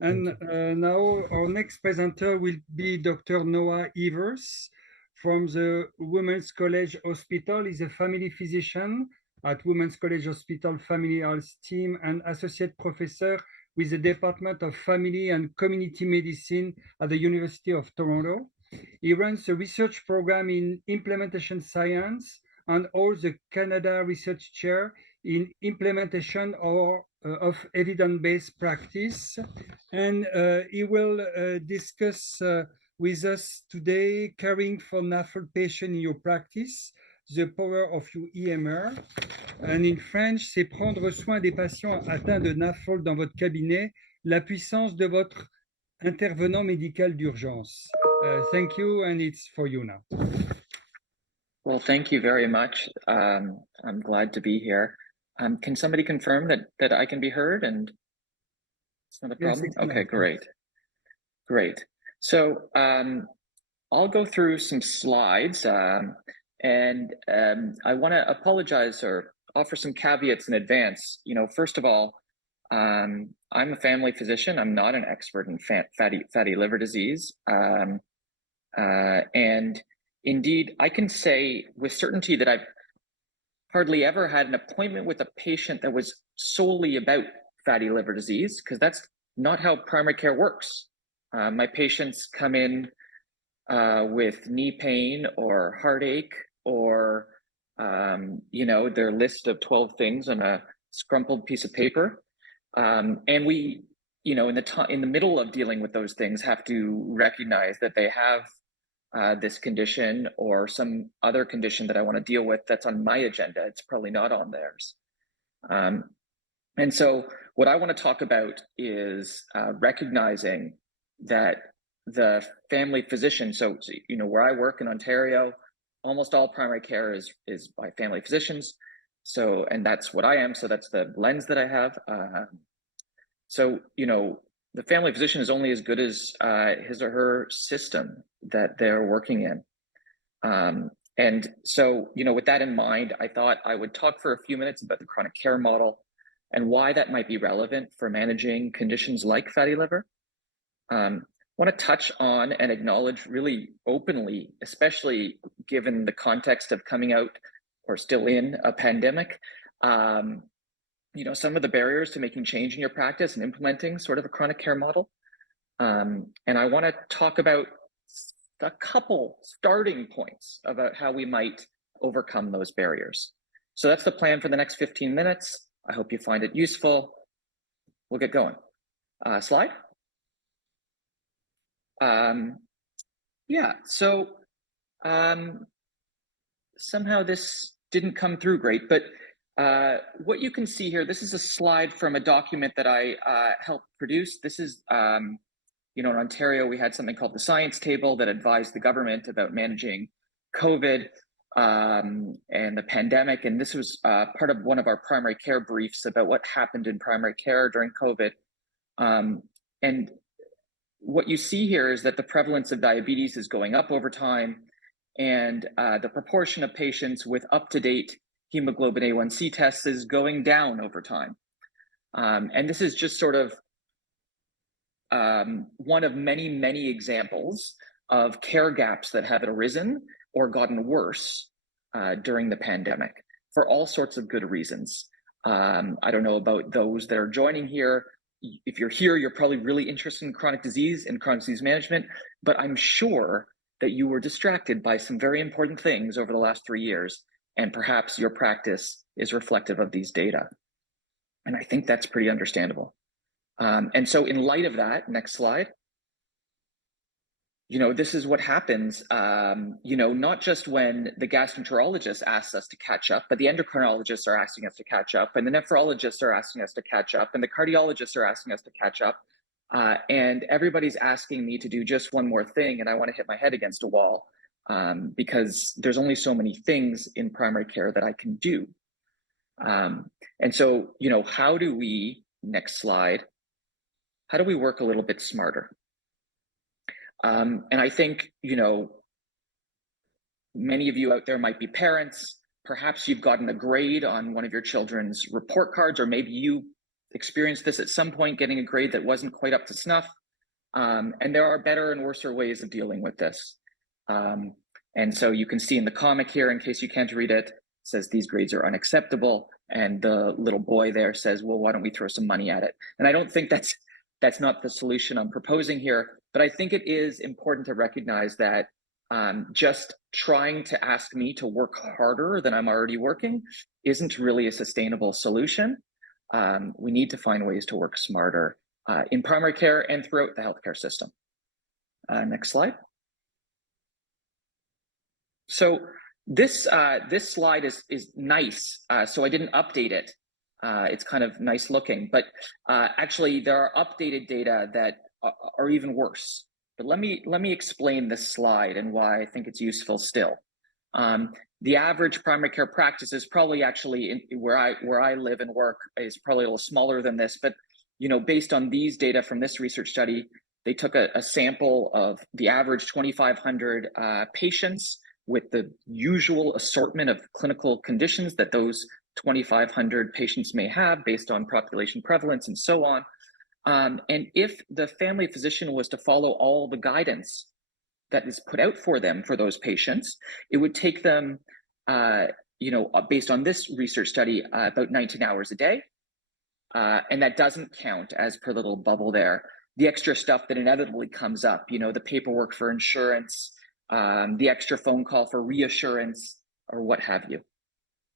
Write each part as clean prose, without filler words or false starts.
And now our next presenter will be Dr. Noah Ivers from the Women's College Hospital. He's a family physician at Women's College Hospital Family Health Team and associate professor with the Department of Family and Community Medicine at the University of Toronto. He runs a research program in implementation science and holds the Canada Research Chair in implementation of evidence-based practice. And he will discuss with us today caring for NAFLD patients in your practice, the power of your EMR. And in French, c'est prendre soin des patients atteints de NAFLD dans votre cabinet, la puissance de votre intervenant médical d'urgence. Thank you, and it's for you now. Well, thank you very much. I'm glad to be here. Can somebody confirm that I can be heard and it's not a problem? Yes, okay, great. So I'll go through some slides and I want to apologize or offer some caveats in advance. First of all, I'm a family physician. I'm not an expert in fatty liver disease. And indeed, I can say with certainty that I've hardly ever had an appointment with a patient that was solely about fatty liver disease, because that's not how primary care works. My patients come in with knee pain or heartache or, their list of 12 things on a scrumpled piece of paper. And we, in the middle of dealing with those things, have to recognize that they have this condition or some other condition that I want to deal with that's on my agenda. It's probably not on theirs. And so what I want to talk about is recognizing that the family physician, so where I work in Ontario, almost all primary care is by family physicians. So, and that's what I am. So that's the lens that I have. So, the family physician is only as good as his or her system that they're working in. And so, with that in mind, I thought I would talk for a few minutes about the chronic care model and why that might be relevant for managing conditions like fatty liver. I want to touch on and acknowledge really openly, especially given the context of coming out or still in a pandemic, some of the barriers to making change in your practice and implementing sort of a chronic care model. And I want to talk about a couple starting points about how we might overcome those barriers. So that's the plan for the next 15 minutes. I hope you find it useful. We'll get going. Slide. So somehow this didn't come through great, but what you can see here, this is a slide from a document that I helped produce. This is, in Ontario, we had something called the Science Table that advised the government about managing COVID and the pandemic. And this was part of one of our primary care briefs about what happened in primary care during COVID. And what you see here is that the prevalence of diabetes is going up over time, and the proportion of patients with up-to-date hemoglobin A1C tests is going down over time. And this is just sort of one of many, many examples of care gaps that have arisen or gotten worse during the pandemic for all sorts of good reasons. I don't know about those that are joining here. If you're here, you're probably really interested in chronic disease and chronic disease management, but I'm sure that you were distracted by some very important things over the last 3 years, and perhaps your practice is reflective of these data. And I think that's pretty understandable. And so in light of that, next slide, this is what happens, not just when the gastroenterologist asks us to catch up, but the endocrinologists are asking us to catch up, and the nephrologists are asking us to catch up, and the cardiologists are asking us to catch up. And everybody's asking me to do just one more thing, and I want to hit my head against a wall because there's only so many things in primary care that I can do. And so, how do we, next slide, how do we work a little bit smarter? And I think, many of you out there might be parents. Perhaps you've gotten a grade on one of your children's report cards, or maybe you experienced this at some point, getting a grade that wasn't quite up to snuff. And there are better and worse ways of dealing with this. And so you can see in the comic here, in case you can't read it, it says these grades are unacceptable. And the little boy there says, well, why don't we throw some money at it? And I don't think that's not the solution I'm proposing here, but I think it is important to recognize that just trying to ask me to work harder than I'm already working isn't really a sustainable solution. We need to find ways to work smarter in primary care and throughout the healthcare system. Next slide. So this slide is nice. So I didn't update it. It's kind of nice looking, but actually there are updated data that are even worse. But let me explain this slide and why I think it's useful still. The average primary care practice is probably actually where I live and work is probably a little smaller than this, but based on these data from this research study, they took a sample of the average 2,500 patients with the usual assortment of clinical conditions that those 2,500 patients may have based on population prevalence and so on. And if the family physician was to follow all the guidance that is put out for them for those patients, it would take them, based on this research study, about 19 hours a day. And that doesn't count, as per the little bubble there, the extra stuff that inevitably comes up, the paperwork for insurance, the extra phone call for reassurance, or what have you.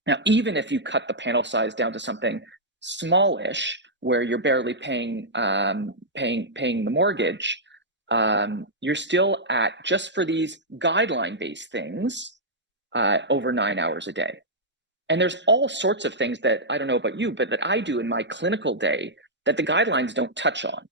Now, even if you cut the panel size down to something smallish, where you're barely paying the mortgage, you're still at, just for these guideline-based things, over 9 hours a day. And there's all sorts of things that I don't know about you, but that I do in my clinical day that the guidelines don't touch on.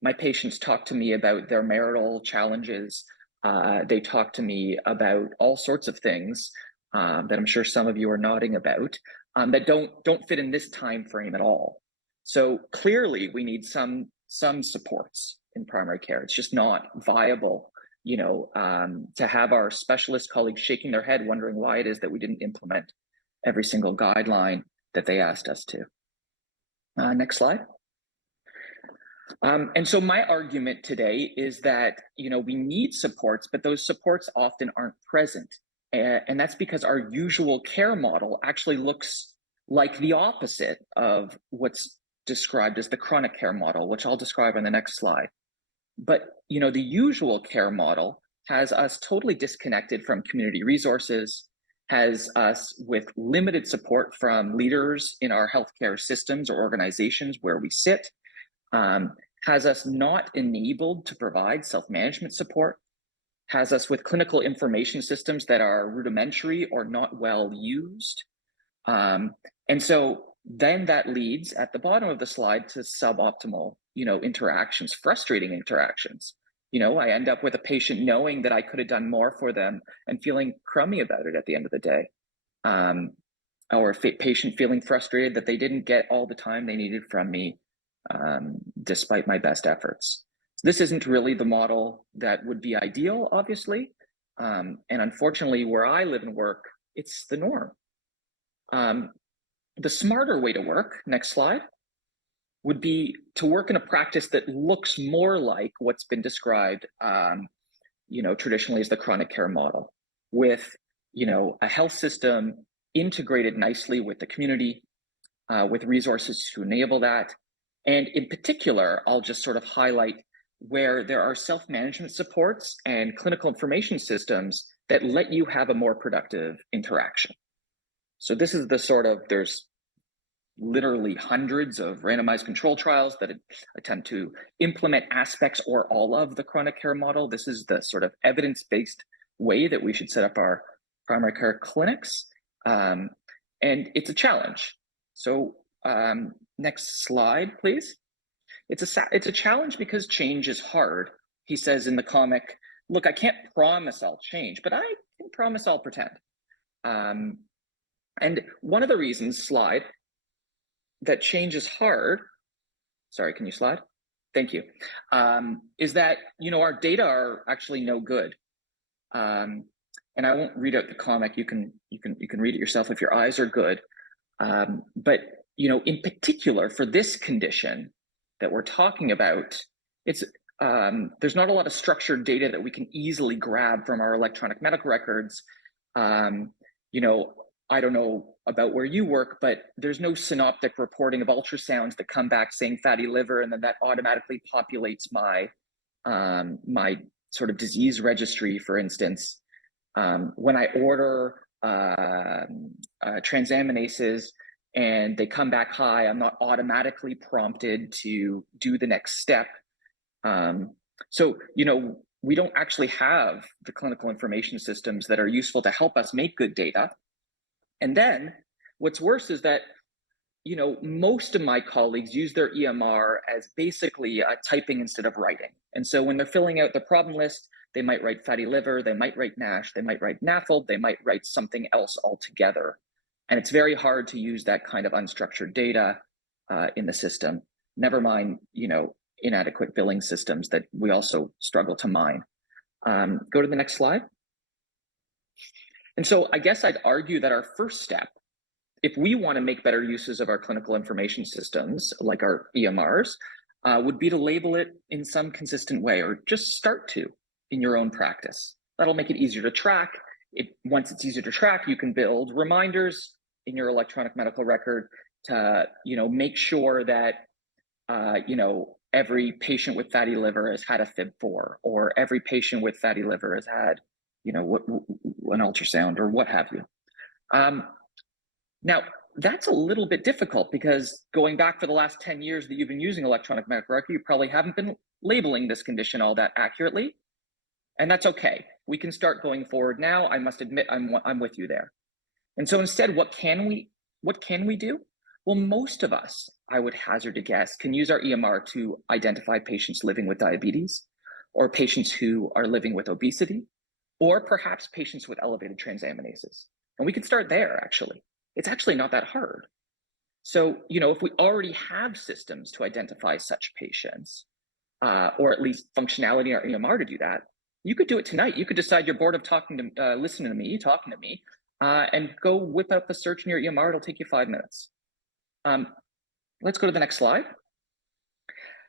My patients talk to me about their marital challenges. They talk to me about all sorts of things that I'm sure some of you are nodding about that don't fit in this time frame at all. So clearly, we need some supports in primary care. It's just not viable, to have our specialist colleagues shaking their head, wondering why it is that we didn't implement every single guideline that they asked us to. Next slide. And so my argument today is that, we need supports, but those supports often aren't present. And that's because our usual care model actually looks like the opposite of what's described as the chronic care model, which I'll describe on the next slide. But, the usual care model has us totally disconnected from community resources, has us with limited support from leaders in our healthcare systems or organizations where we sit, has us not enabled to provide self-management support, has us with clinical information systems that are rudimentary or not well used. And so then that leads at the bottom of the slide to suboptimal, interactions, frustrating interactions. I end up with a patient knowing that I could have done more for them and feeling crummy about it at the end of the day. Or a patient feeling frustrated that they didn't get all the time they needed from me, despite my best efforts. So this isn't really the model that would be ideal, obviously. And unfortunately, where I live and work, it's the norm. The smarter way to work, next slide, would be to work in a practice that looks more like what's been described, traditionally as the chronic care model, with, a health system integrated nicely with the community, with resources to enable that. And in particular, I'll just sort of highlight where there are self-management supports and clinical information systems that let you have a more productive interaction. So this is the sort of, there's literally hundreds of randomized control trials that attempt to implement aspects or all of the chronic care model. This is the sort of evidence-based way that we should set up our primary care clinics. And it's a challenge. So next slide, please. It's a challenge because change is hard. He says in the comic, look, I can't promise I'll change, but I can promise I'll pretend. And one of the reasons, slide, that change is hard, sorry, can you slide? Thank you, is that, our data are actually no good. And I won't read out the comic, you can read it yourself if your eyes are good. But, in particular for this condition that we're talking about, it's there's not a lot of structured data that we can easily grab from our electronic medical records. I don't know about where you work, but there's no synoptic reporting of ultrasounds that come back saying fatty liver, and then that automatically populates my my sort of disease registry, for instance. When I order transaminases and they come back high, I'm not automatically prompted to do the next step. So, we don't actually have the clinical information systems that are useful to help us make good data. And then what's worse is that, most of my colleagues use their EMR as basically typing instead of writing. And so when they're filling out the problem list, they might write fatty liver, they might write NASH, they might write NAFLD, they might write something else altogether. And it's very hard to use that kind of unstructured data in the system. Never mind, inadequate billing systems that we also struggle to mine. Go to the next slide. And so I guess I'd argue that our first step, if we want to make better uses of our clinical information systems, like our EMRs, would be to label it in some consistent way, or just start to in your own practice. That'll make it easier to track. Once it's easier to track, you can build reminders in your electronic medical record to, make sure that, every patient with fatty liver has had a FIB4, or every patient with fatty liver has had, an ultrasound, or what have you. Now, that's a little bit difficult, because going back for the last 10 years that you've been using electronic medical record, you probably haven't been labeling this condition all that accurately. And that's okay. We can start going forward now. I must admit, I'm with you there. And so instead, what can we do? Well, most of us, I would hazard a guess, can use our EMR to identify patients living with diabetes, or patients who are living with obesity, or perhaps patients with elevated transaminases. And we can start there, actually. It's actually not that hard. So, if we already have systems to identify such patients, or at least functionality in our EMR to do that, you could do it tonight. You could decide you're bored of talking to me, and go whip up the search in your EMR. It'll take you 5 minutes. Let's go to the next slide.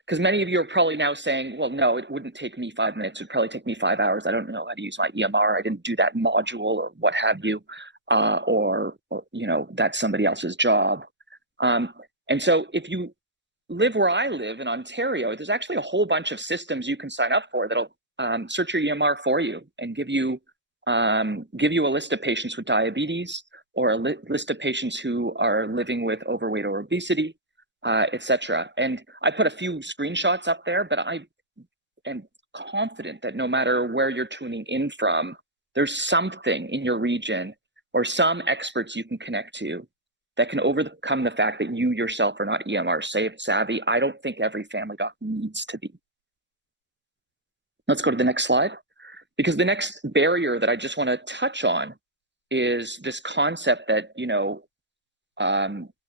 Because many of you are probably now saying, well, no, it wouldn't take me 5 minutes. It would probably take me 5 hours. I don't know how to use my EMR. I didn't do that module, or what have you, or that's somebody else's job. And so if you live where I live in Ontario, there's actually a whole bunch of systems you can sign up for that'll search your EMR for you and give you a list of patients with diabetes, or a list of patients who are living with overweight or obesity, etc. And I put a few screenshots up there, but I am confident that no matter where you're tuning in from, there's something in your region or some experts you can connect to that can overcome the fact that you yourself are not EMR savvy. I don't think every family doc needs to be. Let's go to the next slide, because the next barrier that I just want to touch on is this concept that,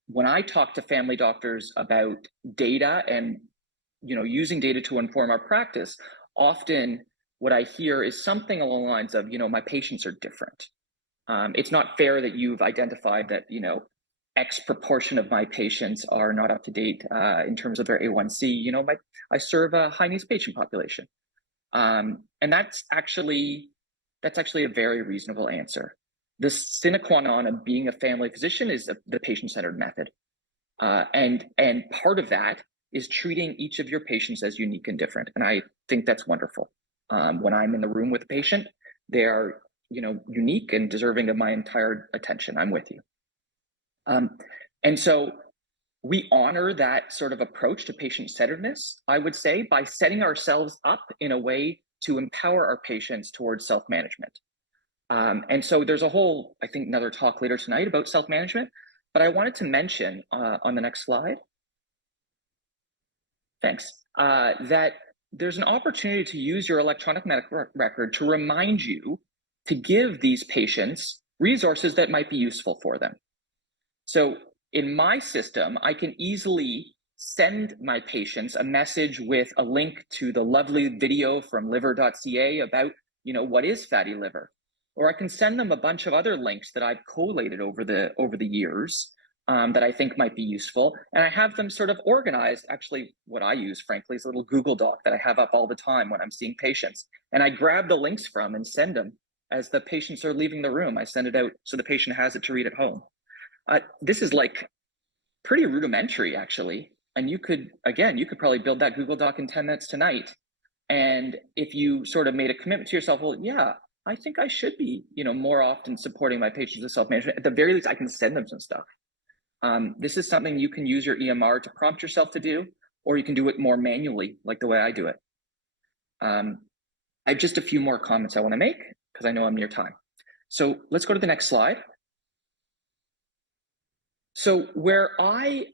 when I talk to family doctors about data and, using data to inform our practice, often what I hear is something along the lines of, my patients are different. It's not fair that you've identified that, X proportion of my patients are not up to date in terms of their A1C. I serve a high needs patient population. And that's actually a very reasonable answer. The sine qua non of being a family physician is the patient-centered method. And part of that is treating each of your patients as unique and different. And I think that's wonderful. When I'm in the room with a patient, they are, unique and deserving of my entire attention. I'm with you. And so we honor that sort of approach to patient-centeredness, I would say, by setting ourselves up in a way to empower our patients towards self-management. And so there's I think another talk later tonight about self-management, but I wanted to mention on the next slide, thanks, that there's an opportunity to use your electronic medical record to remind you to give these patients resources that might be useful for them. So in my system, I can easily send my patients a message with a link to the lovely video from liver.ca about, what is fatty liver. Or I can send them a bunch of other links that I've collated over the years that I think might be useful. And I have them sort of organized. Actually, what I use, frankly, is a little Google Doc that I have up all the time when I'm seeing patients. And I grab the links from and send them as the patients are leaving the room. I send it out so the patient has it to read at home. This is like pretty rudimentary, actually. And you could probably build that Google Doc in 10 minutes tonight. And if you sort of made a commitment to yourself, well, yeah, I think I should be, more often supporting my patients with self-management. At the very least, I can send them some stuff. This is something you can use your EMR to prompt yourself to do, or you can do it more manually, like the way I do it. I have just a few more comments I want to make because I know I'm near time. So let's go to the next slide. So where I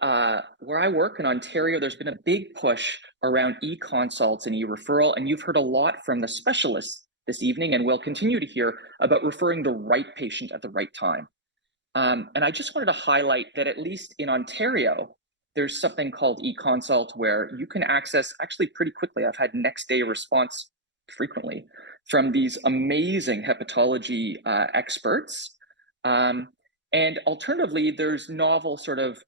work in Ontario, there's been a big push around e-consults and e-referral, and you've heard a lot from the specialists this evening, and we'll continue to hear about referring the right patient at the right time. And I just wanted to highlight that at least in Ontario, there's something called e-consult where you can access actually pretty quickly. I've had next day response frequently from these amazing hepatology experts. And alternatively, there's novel sort of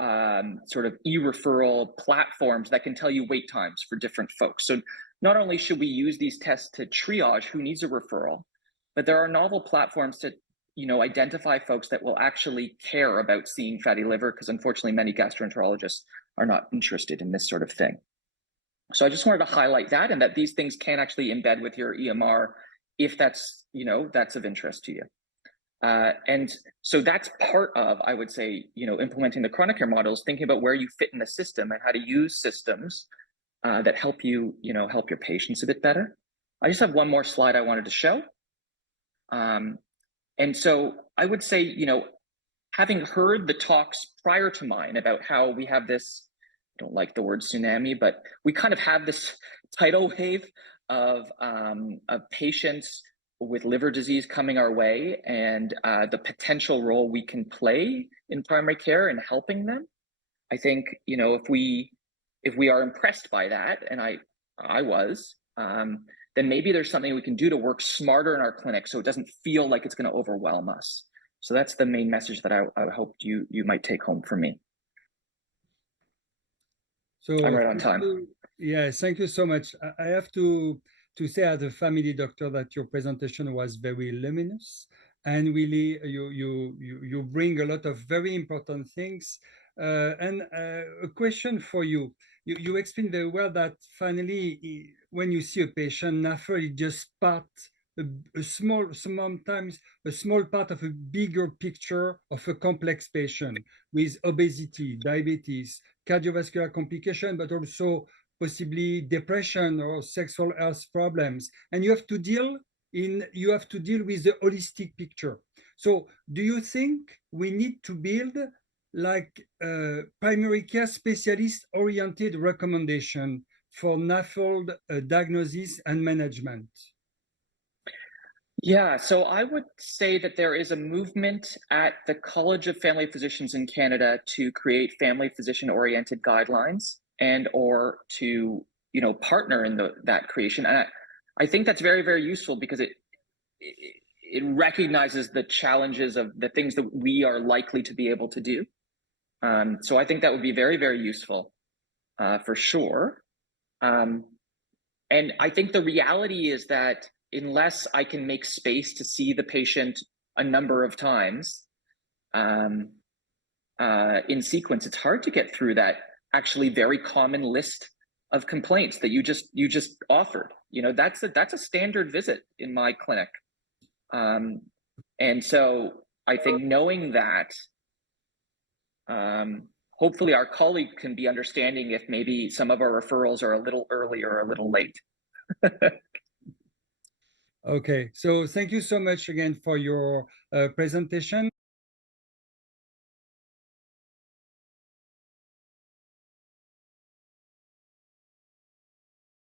e-referral platforms that can tell you wait times for different folks. So not only should we use these tests to triage who needs a referral, but there are novel platforms to identify folks that will actually care about seeing fatty liver, because unfortunately many gastroenterologists are not interested in this sort of thing. So I just wanted to highlight that, and that these things can actually embed with your EMR if that's of interest to you. And so that's part of, I would say, implementing the chronic care models, thinking about where you fit in the system and how to use systems that help you, help your patients a bit better. I just have one more slide I wanted to show. And so I would say, having heard the talks prior to mine about how we have this, I don't like the word tsunami, but we kind of have this tidal wave of patients with liver disease coming our way, and the potential role we can play in primary care and helping them. I think, if we are impressed by that, and I was, then maybe there's something we can do to work smarter in our clinic so it doesn't feel like it's going to overwhelm us. So that's the main message that I hoped you might take home from me. So I'm right on time. Yes, thank you so much. I have to say as a family doctor that your presentation was very luminous, and really you bring a lot of very important things. And a question for you. You explained very well that finally, when you see a patient, NAFLD is just sometimes a small part of a bigger picture of a complex patient with obesity, diabetes, cardiovascular complication, but also possibly depression or sexual health problems. And you have to deal with the holistic picture. So do you think we need to build like primary care specialist oriented recommendation for NAFLD diagnosis and management? Yeah, so I would say that there is a movement at the College of Family Physicians in Canada to create family physician-oriented guidelines and or to, partner in that creation. And I think that's very, very useful because it recognizes the challenges of the things that we are likely to be able to do. So I think that would be very, very useful for sure. And I think the reality is that unless I can make space to see the patient a number of times in sequence, it's hard to get through that actually very common list of complaints that you just offered. That's a standard visit in my clinic. And so I think knowing that, hopefully our colleague can be understanding if maybe some of our referrals are a little early or a little late. Okay, so thank you so much again for your presentation.